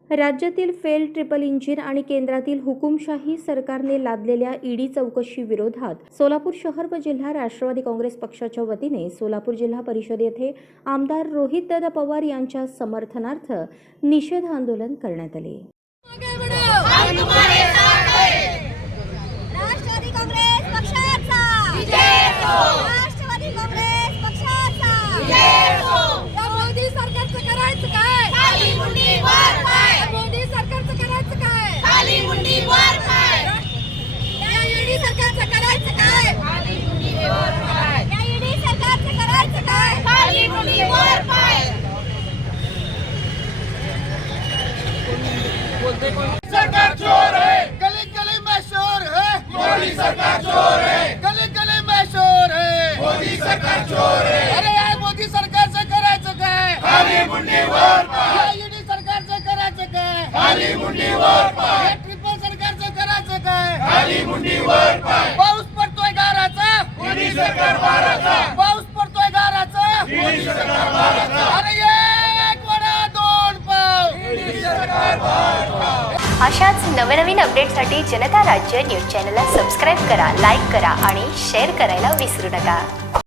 राज्यातील fail triple engine आणि केंद्रातील हुकुमशाही सरकारने लादलेल्या ईडी चौकशी विरोधात सोलापूर शहर व जिल्हा राष्ट्रवादी काँग्रेस पक्षाच्या वतीने सोलापूर जिल्हा परिषद येथे आमदार रोहितदादा पवार यांच्या समर्थनार्थ निषेध आंदोलन करण्यात आले। राष्ट्रवादी काँग्रेस पक्षाचा विजय हो। राष्ट्रवादी काँग्रेस पक्षाचा विजय हो। या मोदी सरकारचं करायचं काय? खाली मुंडी वर पाय। मोदी सरकारचं करायचं काय? खाली मुंडी वर पाय। या ईडी सरकारचं करायचं काय? खाली मुंडी वर पाय। या ईडी सरकारचं करायचं काय? खाली मुंडी वर पाय। सरकार चोर है, गली गली में शोर है, मोदी सरकार चोर है, गली गली में शोर है, मोदी सरकार चोर है। अरे यार मोदी सरकारचं करायचं काय? खाली मुंडी वर पाय। ईडी सरकारचं करायचं काय? खाली मुंडी वर पाय। ट्रिपल सरकारचं करायचं काय? खाली मुंडी वर पाय। पाऊस पडतोय गाराचा, ईडी सरकार माराचा। पाऊस पडतोय गाराचा, ईडी सरकार माराचा। अरे एक वडा दोन पाव, ईडी सरकार माराचा। अशाच नवनवीन अपडेटसाठी जनता राज्य न्यूज चॅनलला सबस्क्राईब करा, लाईक करा आणि शेअर करायला विसरू नका।